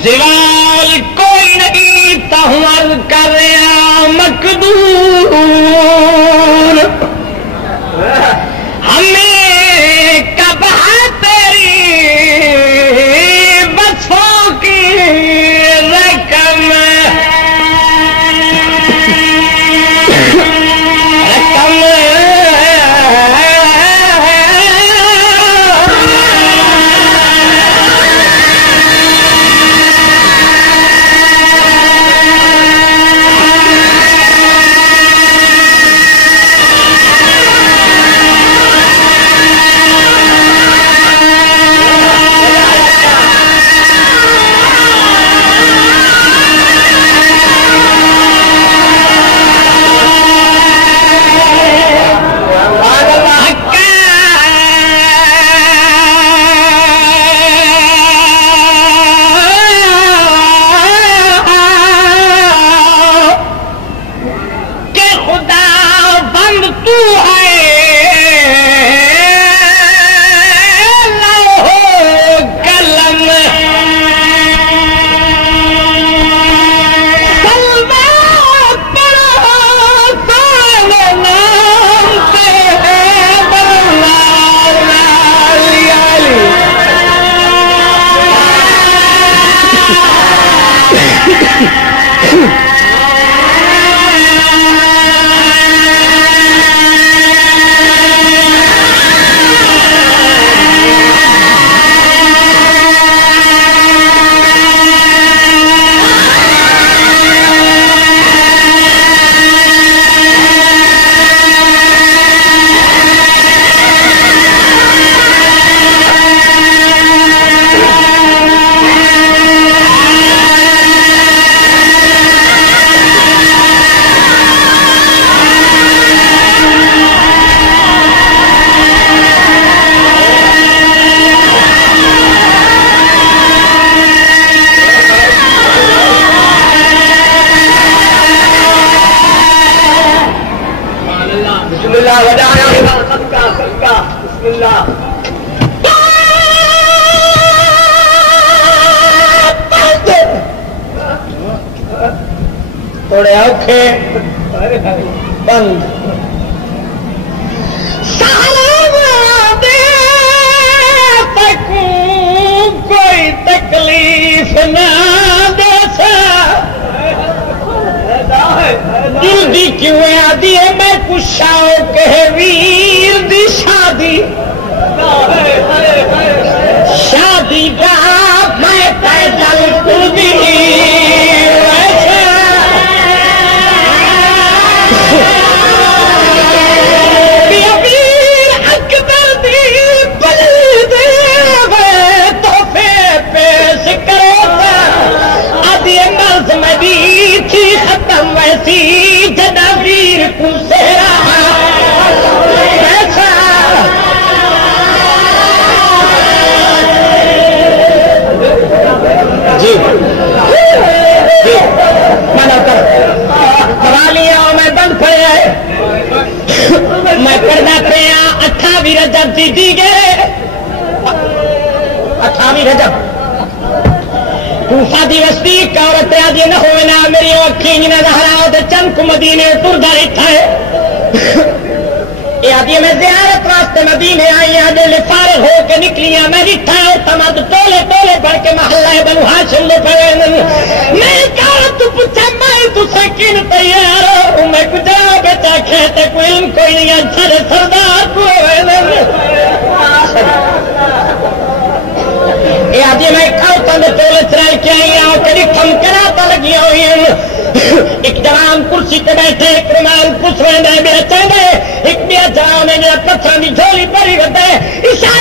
सिवाल कोई नहीं तहवर कर मकदूर हमें कब है तेरी बसों की रकम थोड़े औखे बंद कोई तकलीफ न दसा दिल दी क्यों आदि है मैं कुछ शौक है वीर दी शादी शादी का मैं पैदल कूदी वैसी जदावीर कुसेरा जी मना कर करा लिया मैं बंद पड़े मैं करना पे 28 रजब दी गए 28 रजब कूफा दी वस्ती औरत आदि न हो ना मेरी अखी न रहरा चमक मदीने तुरदा इठा है आदि में ज़ियारत वास्ते मदीने आई आज फारे हो के निकलियां मैं इठा है तमद टोले टोले पढ़ के महल्ला बनु हाशिम ले पड़े मैं कहा तू पूछे मैं तुझसे किन तैयार हूं मैं कुछ बेटा खेते कोई कोई नहीं अच्छा सरदार को आदि मैं खाऊं टोले चराई के आई हूं कभी थम कराता लगी हुई एक जवान कुर्सी पे बैठे एक रुमाल कुछ रहने बेचेंगे एक भी जवान ने पत्थर की झोली पड़ी रहते इशारा